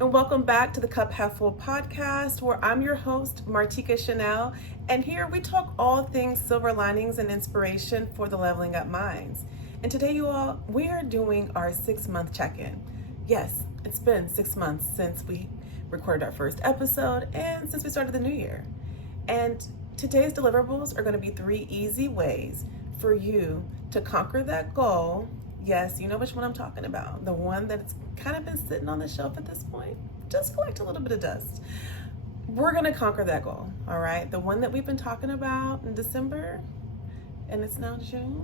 and welcome back to the Cup Half Full podcast, where I'm your host, Martika Shanel, and here we talk all things silver linings and inspiration for the leveling up minds. And today, you all, we are doing our 6-month check-in. Yes, it's been 6 months since we recorded our first episode and since we started the new year. And today's deliverables are going to be 3 easy ways for you to conquer that goal. Yes, you know which one I'm talking about. The one that's kind of been sitting on the shelf at this point. Just collect a little bit of dust. We're going to conquer that goal, all right? The one that we've been talking about in December, and it's now June.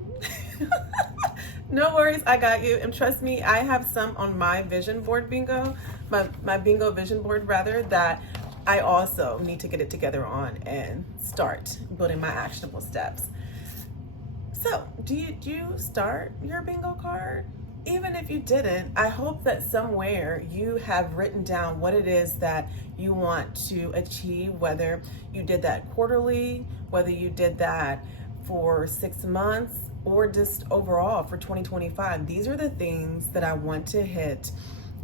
No worries, I got you. And trust me, I have some on my vision board bingo, my bingo vision board rather, that I also need to get it together on and start building my actionable steps. So, do you start your bingo card? Even if you didn't, I hope that somewhere you have written down what it is that you want to achieve, whether you did that quarterly, whether you did that for 6 months, or just overall for 2025. These are the things that I want to hit,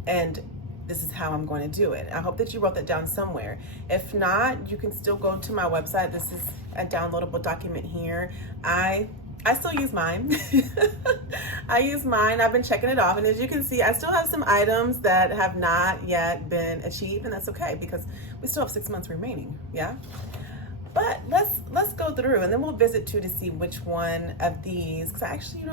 and this is how I'm going to do it. I hope that you wrote that down somewhere. If not, you can still go to my website. This is a downloadable document here. I still use mine. I use mine. I've been checking it off. And as you can see, I still have some items that have not yet been achieved. And that's okay because we still have 6 months remaining. Yeah. But let's go through and then we'll visit too to see which one of these, because actually,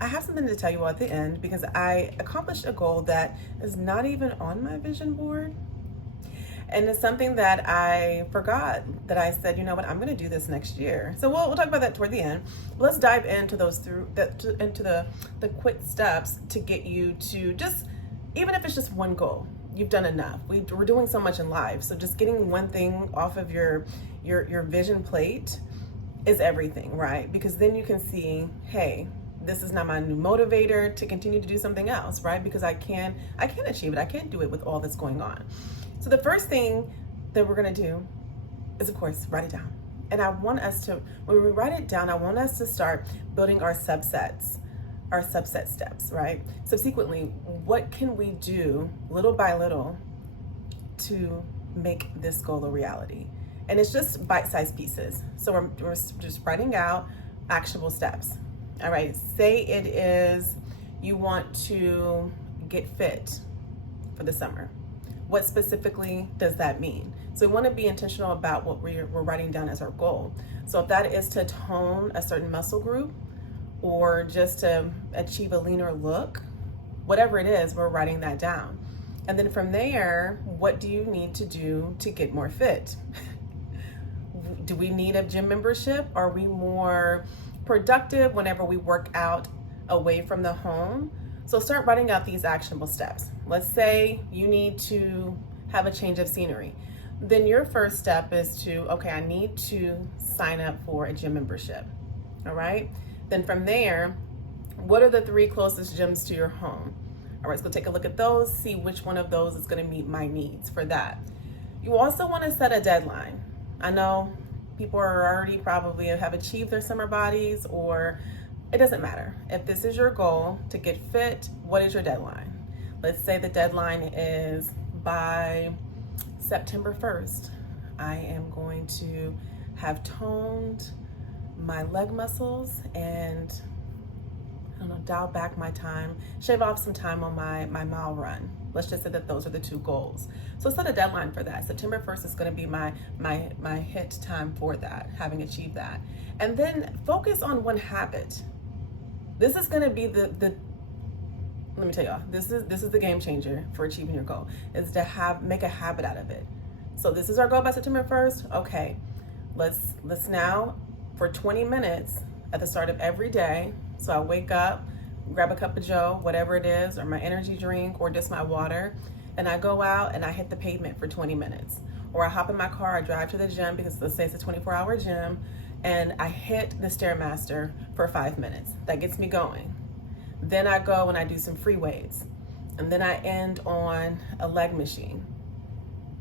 I have something to tell you all at the end because I accomplished a goal that is not even on my vision board. And it's something that I forgot that I said, you know what, I'm going to do this next year. So we'll talk about that toward the end. Let's dive into into the quick steps to get you to just, even if it's just one goal, you've done enough. We're doing so much in life. So just getting one thing off of your vision plate is everything, right? Because then you can see, hey, this is not my new motivator to continue to do something else, right? Because I can achieve it. I can't do it with all that's going on. So the first thing that we're going to do is, of course, write it down. And I want us to, when we write it down, I want us to start building our subset steps, right? Subsequently, what can we do little by little to make this goal a reality? And it's just bite-sized pieces. So we're just writing out actionable steps. All right, say it is you want to get fit for the summer. What specifically does that mean? So we want to be intentional about what we're writing down as our goal. So if that is to tone a certain muscle group or just to achieve a leaner look, whatever it is, we're writing that down. And then from there, what do you need to do to get more fit? Do we need a gym membership? Are we more productive whenever we work out away from the home? So start writing out these actionable steps. Let's say you need to have a change of scenery. Then your first step is to, okay, I need to sign up for a gym membership. All right. Then from there, what are the 3 closest gyms to your home? All right, let's go take a look at those, see which one of those is going to meet my needs for that. You also want to set a deadline. I know people are already probably have achieved their summer bodies, or it doesn't matter. If this is your goal to get fit, what is your deadline? Let's say the deadline is by September 1st. I am going to have toned my leg muscles and dial back my time, shave off some time on my mile run. Let's just say that those are the 2 goals. So set a deadline for that. September 1st is going to be my hit time for that, having achieved that. And then focus on one habit. This is going to be let me tell y'all, this is the game changer for achieving your goal, is to make a habit out of it. So this is our goal by September 1st. Okay, let's now for 20 minutes at the start of every day. So I wake up, grab a cup of joe, whatever it is, or my energy drink, or just my water, and I go out and I hit the pavement for 20 minutes. Or I hop in my car, I drive to the gym, because let's say it's a 24-hour gym, and I hit the Stairmaster for 5 minutes. That gets me going. Then I go and I do some free weights. And then I end on a leg machine.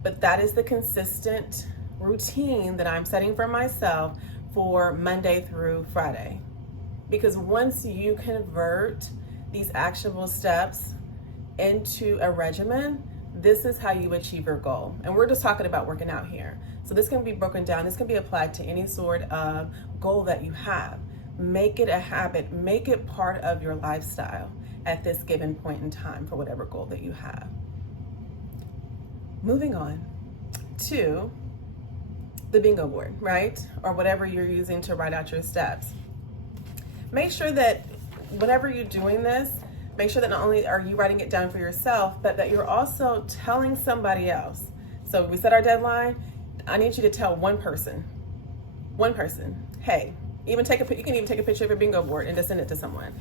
But that is the consistent routine that I'm setting for myself for Monday through Friday. Because once you convert these actionable steps into a regimen, this is how you achieve your goal. And we're just talking about working out here. So this can be broken down. This can be applied to any sort of goal that you have. Make it a habit. Make it part of your lifestyle at this given point in time for whatever goal that you have. Moving on to the bingo board, right? Or whatever you're using to write out your steps. Make sure that whenever you're doing this, make sure that not only are you writing it down for yourself, but that you're also telling somebody else. So we set our deadline. I need you to tell one person, hey, you can even take a picture of your bingo board and just send it to someone,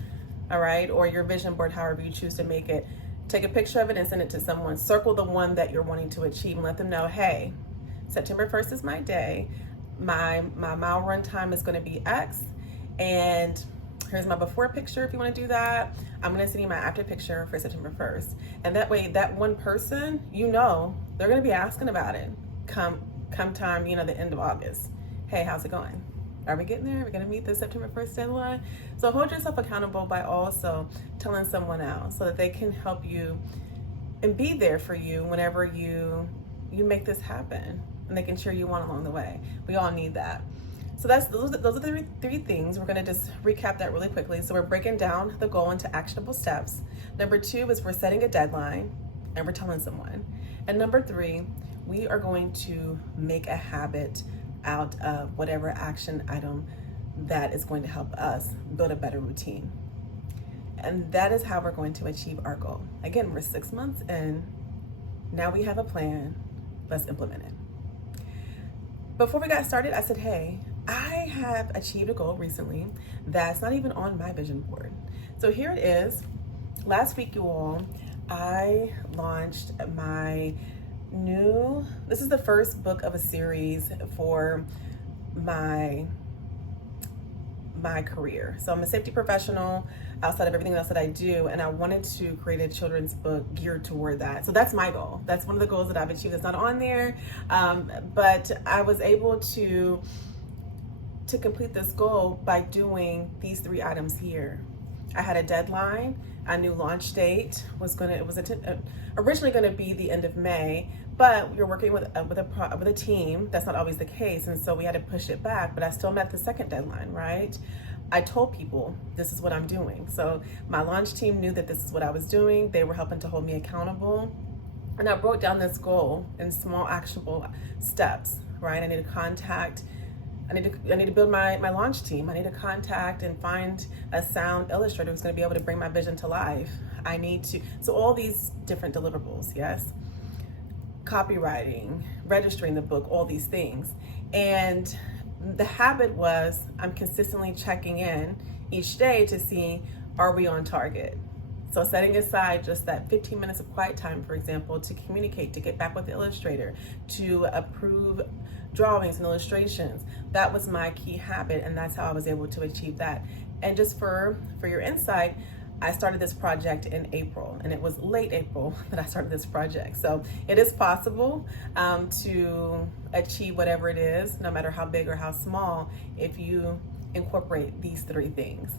all right? Or your vision board, however you choose to make it. Take a picture of it and send it to someone. Circle the one that you're wanting to achieve and let them know, hey, September 1st is my day. My mile run time is going to be X. And here's my before picture if you want to do that. I'm going to send you my after picture for September 1st. And that way, that one person, they're going to be asking about it come time, the end of August. Hey, how's it going? Are we getting there? Are we going to meet the September 1st deadline? So hold yourself accountable by also telling someone else so that they can help you and be there for you whenever you make this happen, and they can cheer you on along the way. We all need that. So those are the three things. We're going to just recap that really quickly. So we're breaking down the goal into actionable steps. Number 2 is we're setting a deadline and we're telling someone. And number 3, we are going to make a habit out of whatever action item that is going to help us build a better routine. And that is how we're going to achieve our goal. Again, we're 6 months in. Now we have a plan. Let's implement it. Before we got started, I said, hey, I have achieved a goal recently that's not even on my vision board. So here it is. Last week, you all, I launched this is the first book of a series for my career. So I'm a safety professional outside of everything else that I do, and I wanted to create a children's book geared toward that. So that's my goal. That's one of the goals that I've achieved that's not on there, but I was able to complete this goal by doing these 3 items here. I had a deadline. I knew launch date was originally going to be the end of May, but you're working with a team. That's not always the case, and so we had to push it back. But I still met the second deadline, right? I told people this is what I'm doing. So my launch team knew that this is what I was doing. They were helping to hold me accountable, and I broke down this goal in small, actionable steps. Right? I need to build my launch team. I need to contact and find a sound illustrator who's going to be able to bring my vision to life. So all these different deliverables, yes. Copywriting, registering the book, all these things. And the habit was I'm consistently checking in each day to see, are we on target? So setting aside just that 15 minutes of quiet time, for example, to communicate, to get back with the illustrator, to approve drawings and illustrations. That was my key habit, and that's how I was able to achieve that. And just for your insight, I started this project in April, and it was late April that I started this project. So it is possible to achieve whatever it is, no matter how big or how small, if you incorporate these 3 things.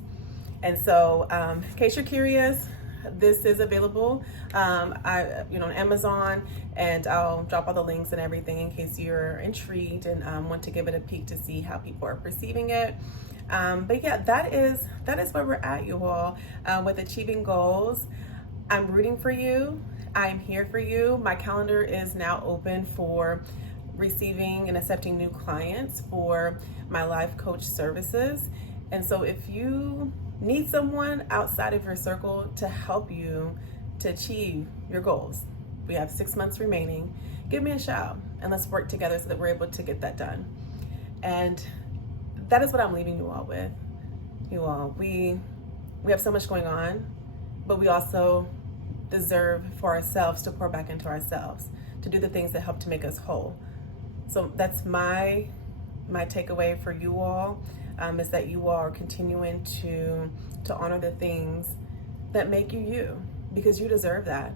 And so in case you're curious, this is available on Amazon, and I'll drop all the links and everything in case you're intrigued and want to give it a peek to see how people are perceiving it. But yeah, that is where we're at, you all, with achieving goals. I'm rooting for you. I'm here for you. My calendar is now open for receiving and accepting new clients for my life coach services. And so if you need someone outside of your circle to help you to achieve your goals, we have 6 months remaining, give me a shout and let's work together so that we're able to get that done. And that is what I'm leaving you all with. You all, we have so much going on, but we also deserve for ourselves to pour back into ourselves, to do the things that help to make us whole. So that's my takeaway for you all, is that you all are continuing to honor the things that make you you, because you deserve that.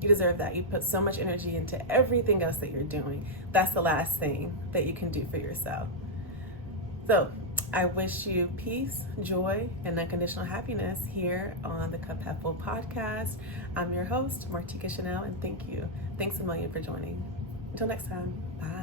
You deserve that. You put so much energy into everything else that you're doing. That's the last thing that you can do for yourself. So I wish you peace, joy, and unconditional happiness here on the Cup Half Full podcast. I'm your host, Martika Shanel, and thank you. Thanks a million for joining. Until next time, bye.